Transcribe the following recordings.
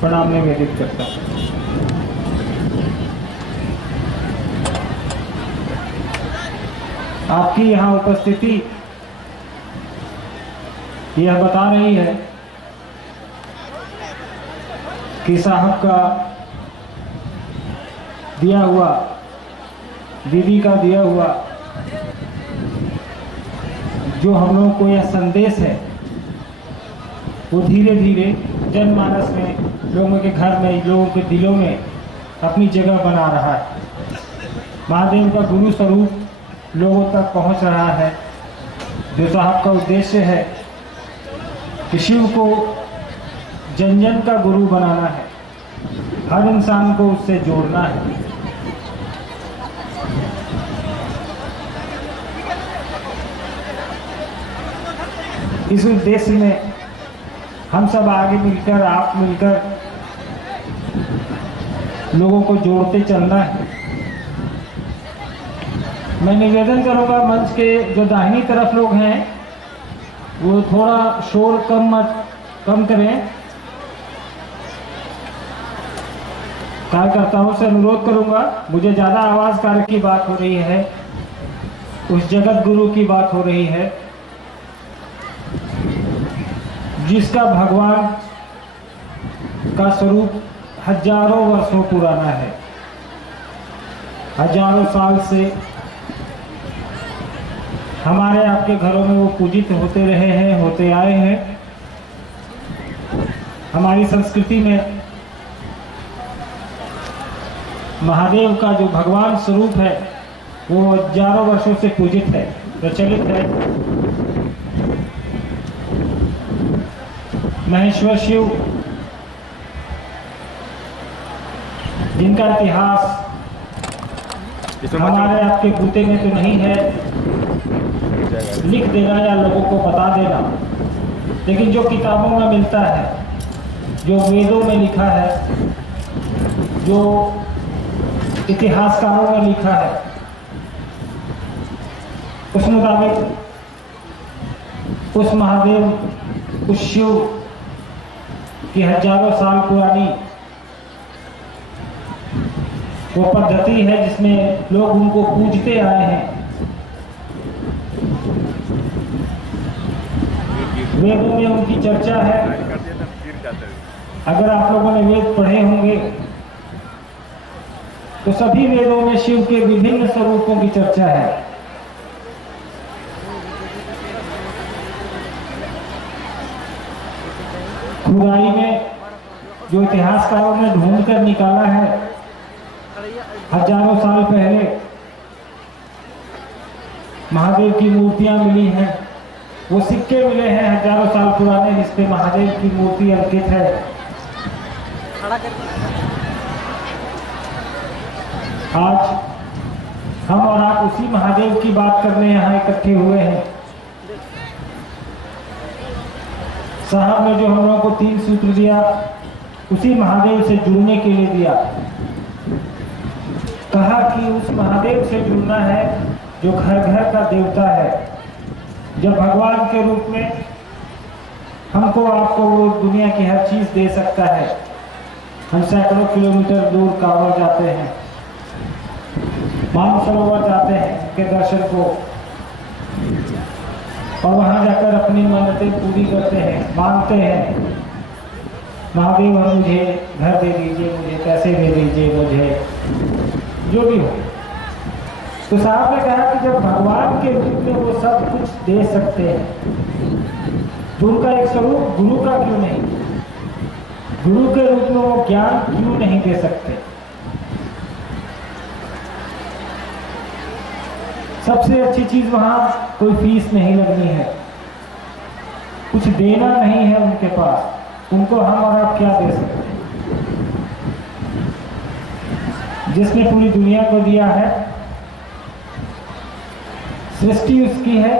प्रणाम निवेदित करता हूँ। आपकी यहाँ उपस्थिति यह बता रही है कि साहब का दिया हुआ, दीदी का दिया हुआ जो हम लोगों को यह संदेश है वो धीरे धीरे जनमानस में, लोगों के घर में, लोगों के दिलों में अपनी जगह बना रहा है। महादेव का गुरु स्वरूप लोगों तक पहुंच रहा है। जो साहब का उद्देश्य है कि शिव को जन जन का गुरु बनाना है, हर इंसान को उससे जोड़ना है। इस उद्देश्य में हम सब आगे मिलकर, आप मिलकर लोगों को जोड़ते चलना है। मैं निवेदन करूंगा मंच के जो दाहिनी तरफ लोग हैं वो थोड़ा शोर कम करें। कार्यकर्ताओं से अनुरोध करूंगा, मुझे ज्यादा आवाज कार्य की बात हो रही है, उस जगत गुरु की बात हो रही है जिसका भगवान का स्वरूप हजारों वर्षों पुराना है। हजारों साल से हमारे आपके घरों में वो पूजित होते रहे हैं, होते आए हैं। हमारी संस्कृति में महादेव का जो भगवान स्वरूप है वो हजारों वर्षों से पूजित है, प्रचलित है। महेश्वर शिव जिनका इतिहास हमारे आपके बूते में तो नहीं है, लिख देना या लोगों को बता देना, लेकिन जो किताबों में मिलता है, जो वेदों में लिखा है, जो इतिहासकारों ने लिखा है, उस मुताबिक उस महादेव, उस शिव की हजारों साल पुरानी वो पद्धति है जिसमें लोग उनको पूजते आए हैं। वेदों में उनकी चर्चा है। अगर आप लोगों ने वेद पढ़े होंगे तो सभी वेदों में शिव के विभिन्न स्वरूपों की चर्चा है। खुदाई में जो इतिहासकारों ने ढूंढ कर निकाला है, हजारों साल पहले महादेव की मूर्तियां मिली हैं, वो सिक्के मिले हैं हजारों साल पुराने जिस पे महादेव की मूर्ति अंकित है। आज हम और आप उसी महादेव की बात करने यहाँ इकट्ठे हुए हैं। साहब ने जो हम लोगों को 3 सूत्र दिया, उसी महादेव से जुड़ने के लिए दिया। कहा कि उस महादेव से जुड़ना है जो घर घर का देवता है, जब भगवान के रूप में हमको आपको वो दुनिया की हर चीज दे सकता है। हम सैकड़ों किलोमीटर दूर कांवड़ जाते हैं, मानसरोवर जाते हैं उनके दर्शन को, और वहां जाकर अपनी मन्नतें पूरी करते हैं, मांगते हैं महादेव मुझे घर दे दीजिए, मुझे पैसे दे दीजिए, मुझे जो भी हो। तो साहब ने कहा कि जब भगवान के रूप में वो सब कुछ दे सकते हैं तो उनका एक स्वरूप गुरु का क्यों नहीं, गुरु के रूप में वो ज्ञान क्यों नहीं दे सकते। सबसे अच्छी चीज वहां कोई फीस नहीं लगनी है, कुछ देना नहीं है उनके पास, उनको हम और आप क्या दे सकते हैं। जिसने पूरी दुनिया को दिया है, सृष्टि उसकी है,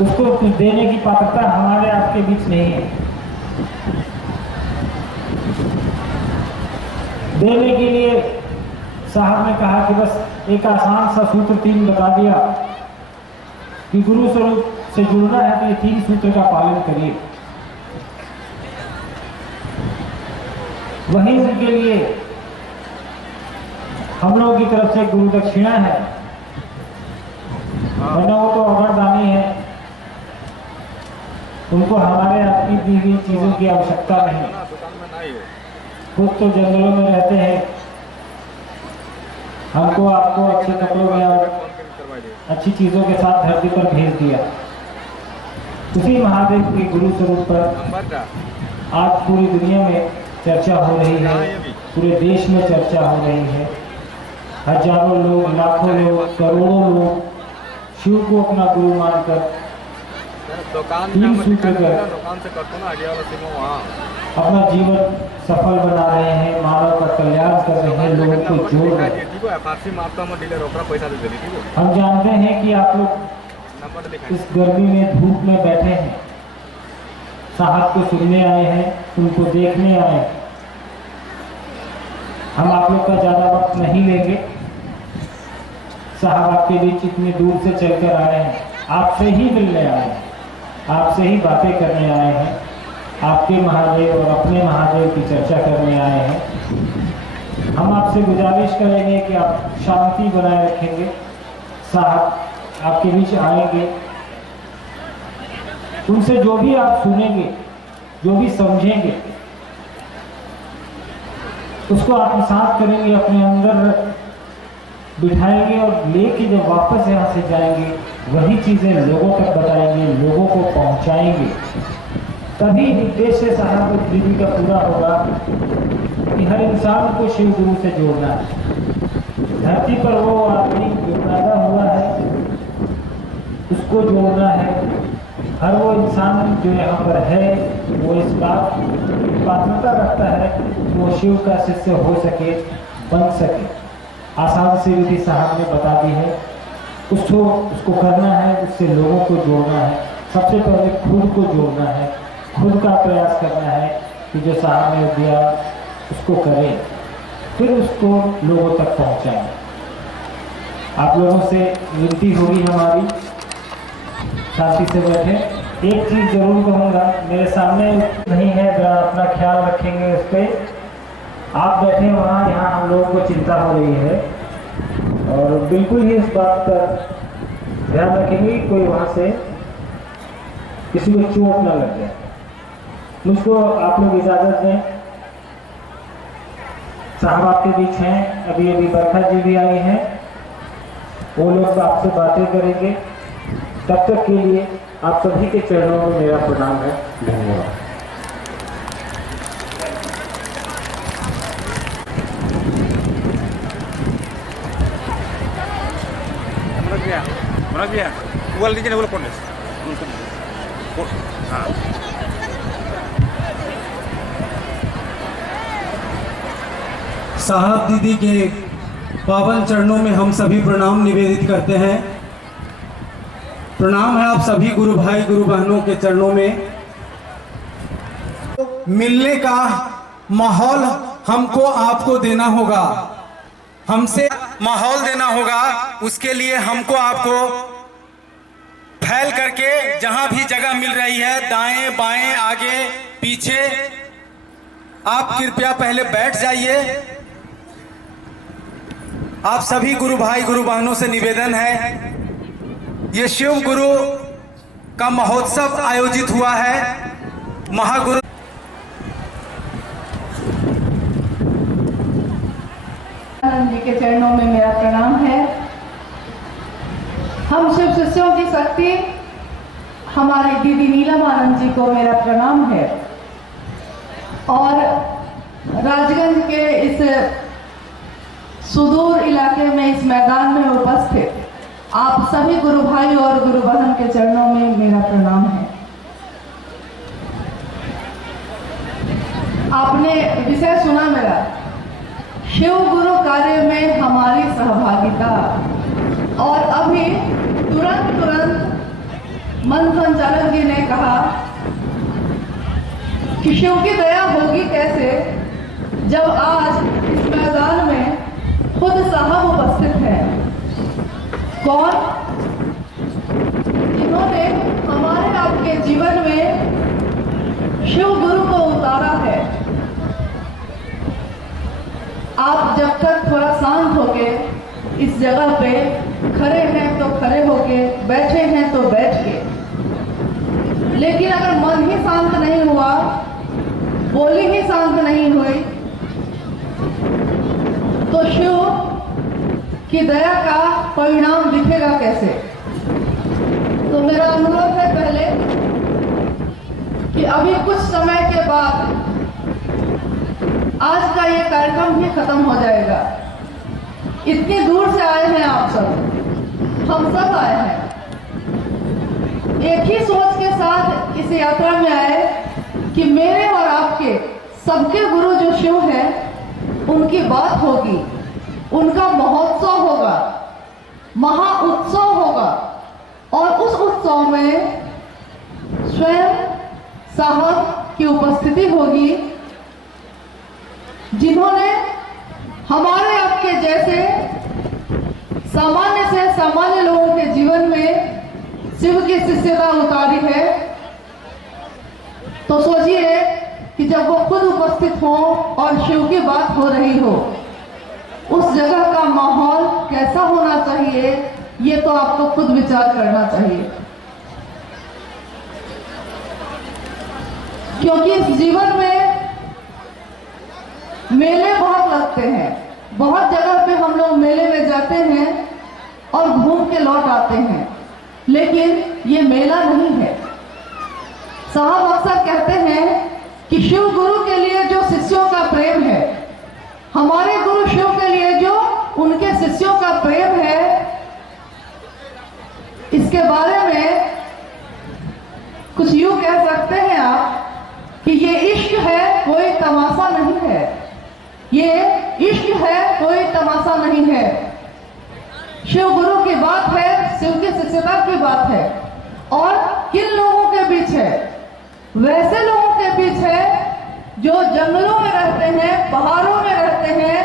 उसको कुछ देने की पात्रता हमारे आपके बीच नहीं है। देने के लिए साहब ने कहा कि बस एक आसान सा सूत्र 3 बता दिया कि गुरु स्वरूप से जुड़ना है तो ये 3 सूत्र का पालन करिए। वही उनके लिए हम लोगों की तरफ से गुरु दक्षिणा है, वरना वो तो अवरदानी है, उनको हमारे आपकी दी हुई चीजों की आवश्यकता नहीं। खुद तो जंगलों में रहते हैं, हमको आपको अच्छे कपड़ों में और अच्छी चीजों के साथ धरती पर भेज दिया। उसी महादेव के गुरु स्वरूप पर आज पूरी दुनिया में चर्चा हो रही है, पूरे देश में चर्चा हो रही है। हजारों लोग, लाखों लोग, करोड़ों लोग शिव को अपना गुरु मानकर तीन सूत्र कर अपना जीवन सफल बना रहे हैं, मानव का कल्याण कर रहे हैं, लोगों को जोड़ रहे हैं। हम जानते हैं कि आप लोग इस गर्मी में, धूप में बैठे हैं, साहब को सुनने आए हैं, उनको देखने आए हैं। हम आप लोग का ज्यादा वक्त नहीं लेंगे। साहब आपके बीच इतनी दूर से चलकर आए हैं, आपसे ही मिलने आए हैं, आपसे ही बातें करने आए हैं, आपके महादेव और अपने महादेव की चर्चा करने आए हैं। हम आपसे गुजारिश करेंगे कि आप शांति बनाए रखेंगे। साहब आपके बीच आएंगे, उनसे जो भी आप सुनेंगे, जो भी समझेंगे, उसको आत्मसात करेंगे, अपने अंदर बिठाएंगे और लेके जब वापस यहाँ से जाएंगे, वही चीजें लोगों तक बताएंगे, लोगों को पहुंचाएंगे। तभी उद्देश्य साहब दीदी का पूरा होगा कि हर इंसान को शिव गुरु से जोड़ना है। धरती पर वो आदमी जो पैदा हुआ है उसको जोड़ना है। हर वो इंसान जो यहाँ पर है वो इस बात पात्रता रखता है कि वो शिव का शिष्य हो सके, बन सके। आसान सी विधि साहब ने बता दी है, उसको करना है, उससे लोगों को जोड़ना है। सबसे पहले खुद को जोड़ना है, खुद का प्रयास करना है कि जो साहब ने दिया उसको करें, फिर उसको लोगों तक पहुंचाएं। आप लोगों से विनती होगी हमारी, शांति से बैठे। एक चीज जरूर कहूँगा, मेरे सामने नहीं है, जरा अपना ख्याल रखेंगे उस पर। आप बैठे वहाँ, यहाँ हम लोगों को चिंता हो रही है, और बिल्कुल ही इस बात पर ध्यान रखेंगे कोई वहाँ से किसी को चोट ना लग जाए। मुझको आप लोग इजाजत दें। साहब आपके बीच हैं, अभी अभी बरखा जी भी आई हैं, वो लोग आपसे बातें करेंगे। तब तक के लिए आप सभी के चरणों में मेरा प्रणाम है। धन्यवाद। साहब दीदी के पावन चरणों में हम सभी प्रणाम निवेदित करते हैं। प्रणाम है आप सभी गुरु भाई गुरु बहनों के चरणों में। मिलने का माहौल हमको आपको देना होगा, हमसे माहौल देना होगा। उसके लिए हमको आपको फैल करके जहां भी जगह मिल रही है, दाएं बाएं आगे पीछे, आप कृपया पहले बैठ जाइए। आप सभी गुरु भाई गुरु बहनों से निवेदन है, ये शिव गुरु का महोत्सव आयोजित हुआ है। महागुरु जी के चरणों में मेरा प्रणाम है। हम शिव शिष्यों की शक्ति हमारी दीदी नीलम आनंद जी को मेरा प्रणाम है। और राजगंज के इस सुदूर इलाके में, इस मैदान में उपस्थित आप सभी गुरु भाई और गुरु बहन के चरणों में मेरा प्रणाम है। आपने विषय सुना मेरा, शिव गुरु कार्य में हमारी सहभागिता। और अभी तुरंत मन संचालक जी ने कहा कि शिव की दया होगी कैसे, जब आज इस मैदान में खुद साहब उपस्थित हैं। कौन? जिन्होंने हमारे आपके जीवन में शिव गुरु को उतारा है। आप जब तक थोड़ा शांत होके इस जगह पे खड़े हैं तो खड़े होके, बैठे हैं तो बैठ के, लेकिन अगर मन ही शांत नहीं हुआ, बोली ही शांत नहीं हुई, तो शिव की दया का परिणाम दिखेगा कैसे। तो मेरा अनुरोध है पहले कि अभी कुछ समय के बाद आज का ये कार्यक्रम भी खत्म हो जाएगा। इतनी दूर से आए हैं आप सब, हम सब आए हैं, एक ही सोच के साथ इस यात्रा में आए कि मेरे और आपके सबके गुरु जो शिव हैं उनकी बात होगी, उनका महोत्सव होगा, महाउत्सव होगा, और उस उत्सव में स्वयं साहब की उपस्थिति होगी, जिन्होंने हमारे आपके जैसे सामान्य से सामान्य लोगों के जीवन में शिव की शिष्यता उतारी है। तो सोचिए कि जब वो खुद उपस्थित हो और शिव की बात हो रही हो, उस जगह का माहौल कैसा होना चाहिए, ये तो आपको खुद विचार करना चाहिए। क्योंकि इस जीवन में मेले बहुत लगते हैं, बहुत जगह पे हम लोग मेले में जाते हैं और घूम के लौट आते हैं, लेकिन ये मेला नहीं है। साहब अक्सर कहते हैं कि शिव गुरु के लिए जो शिष्यों का प्रेम है, हमारे गुरु शिव के लिए जो उनके शिष्यों का प्रेम है, इसके बारे में कुछ यूं कह सकते हैं आप कि ये इश्क है, कोई तमाशा नहीं है। ये इश्क है, कोई तमाशा नहीं है। शिव गुरु की बात है, शिव की शिष्यता की बात है, और किन लोगों के बीच है? वैसे लोगों के बीच है जो जंगलों में रहते हैं, पहाड़ों में रहते हैं,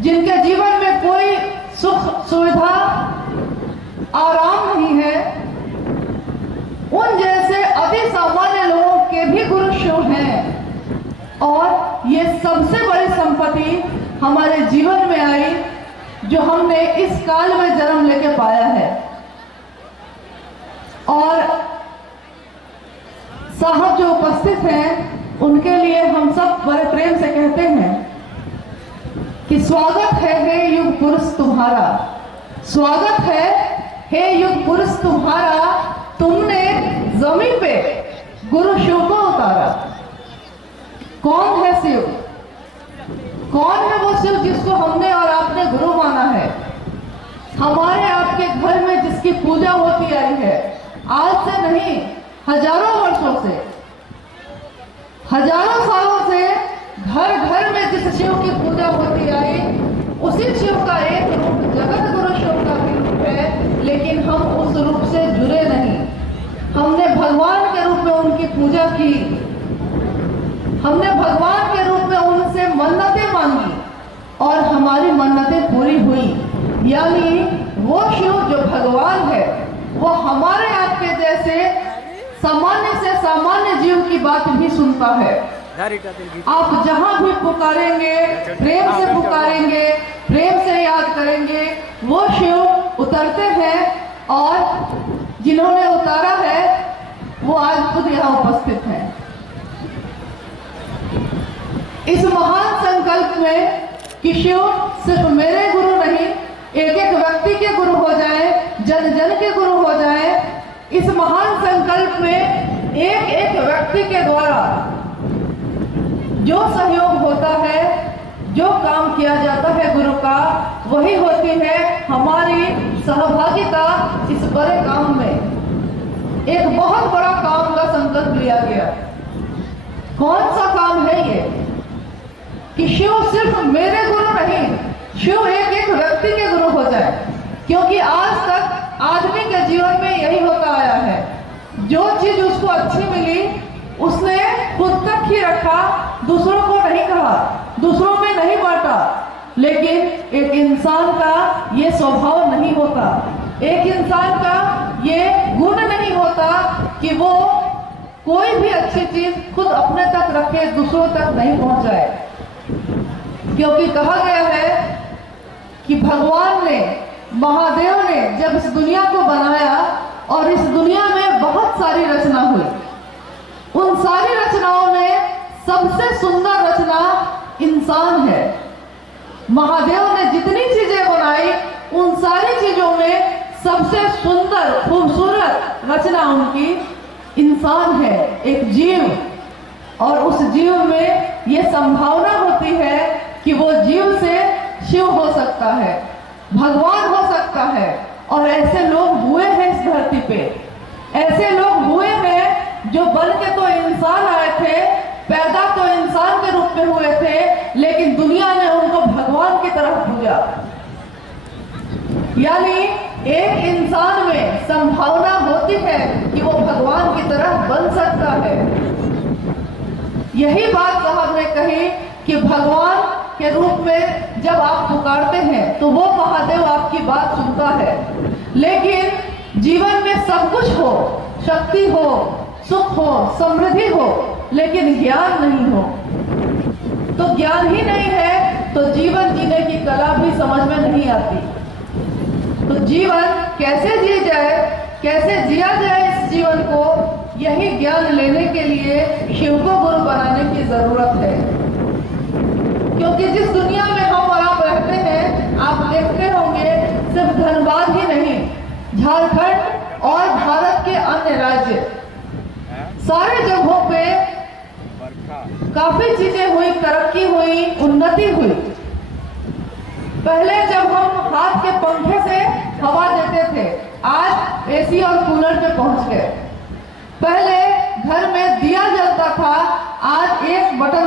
जिनके जीवन में कोई सुख सुविधा आराम नहीं है। उन जैसे अति सामान्य लोगों के भी गुरु शिव हैं, और ये सबसे बड़ी संपत्ति हमारे जीवन में आई जो हमने इस काल में जन्म लेके पाया है। और साहब जो उपस्थित हैं उनके लिए हम सब बड़े प्रेम से कहते हैं कि स्वागत है हे युग पुरुष तुम्हारा, स्वागत है हे युग पुरुष तुम्हारा, तुमने जमीन पे गुरु शिव को उतारा। कौन है शिव? कौन है वो शिव जिसको हमने और आपने गुरु माना है? हमारे आपके घर में जिसकी पूजा होती आई है, आज से नहीं, हजारों वर्षों से, हजारों सालों से घर घर में जिस शिव की पूजा होती आई, उसी शिव का एक रूप जगत गुरु शिव का भी रूप है, लेकिन हम उस रूप से जुड़े नहीं। हमने भगवान के रूप में उनकी पूजा की, हमने भगवान के रूप में उनसे मन्नतें मांगी और हमारी मन्नतें पूरी हुई। यानी वो शिव जो भगवान है वो हमारे आपके जैसे सामान्य से सामान्य जीव की बात भी सुनता है। आप जहां भी पुकारेंगे, प्रेम से पुकारेंगे, प्रेम से याद करेंगे, वो शिव उतरते हैं, और जिन्होंने उतारा है वो आज खुद यहाँ उपस्थित हैं। इस महान संकल्प में कि शिव सिर्फ मेरे गुरु नहीं, एक एक व्यक्ति के गुरु हो जाए, जन जन के गुरु हो जाए, इस महान संकल्प में एक एक व्यक्ति के द्वारा जो सहयोग होता है, जो काम किया जाता है गुरु का, वही होती है हमारी सहभागिता इस बड़े काम में। एक बहुत बड़ा काम का संकल्प लिया गया। कौन सा काम है ये? कि शिव सिर्फ मेरे गुरु नहीं, शिव एक एक व्यक्ति के गुरु हो जाए। क्योंकि आज तक आदमी के जीवन में यही होता आया है, जो चीज उसको अच्छी मिली उसने खुद तक ही रखा, दूसरों को नहीं कहा, दूसरों में नहीं बांटा। लेकिन एक इंसान का ये स्वभाव नहीं होता, एक इंसान का ये गुण नहीं होता कि वो कोई भी अच्छी चीज खुद अपने तक रखे, दूसरों तक नहीं पहुंचाए। क्योंकि कहा गया है कि भगवान ने, महादेव ने जब इस दुनिया को बनाया और इस दुनिया में बहुत सारी रचना हुई, उन सारी रचनाओं में सबसे सुंदर रचना इंसान है। महादेव ने जितनी चीजें बनाई उन सारी चीजों में सबसे सुंदर खूबसूरत रचना उनकी इंसान है, एक जीव। और उस जीव में ये संभावना होती है कि वो जीव से शिव हो सकता है, भगवान हो सकता है। और ऐसे लोग हुए हैं इस धरती पे, ऐसे लोग हुए हैं जो बन के तो इंसान आए थे, पैदा तो इंसान के रूप में हुए थे, लेकिन दुनिया ने उनको भगवान की तरह पूजा। यानी एक इंसान में संभावना होती है कि वो भगवान की तरह बन सकता है। यही बात साहब ने कही कि भगवान के रूप में जब आप पुकारते हैं तो वो महादेव आपकी बात सुनता है। लेकिन जीवन में सब कुछ हो, शक्ति हो, सुख हो, समृद्धि हो, लेकिन ज्ञान नहीं हो, तो ज्ञान ही नहीं है तो जीवन जीने की कला भी समझ में नहीं आती। तो जीवन कैसे जी जाए, कैसे जिया जाए इस जीवन को, यही ज्ञान लेने के लिए शिव को गुरु बनाने की जरूरत है। क्योंकि जिस दुनिया में हम और आप रहते हैं, आप देखते होंगे सिर्फ धनबाद ही नहीं, झारखंड और भारत के अन्य राज्य, सारे जगहों पे काफी चीजें हुई, तरक्की हुई, उन्नति हुई। पहले जब हम हाथ के पंखे से हवा देते थे, आज एसी और कूलर पे पहुंच गए। पहले घर में दिया जलता था, आज एक बटन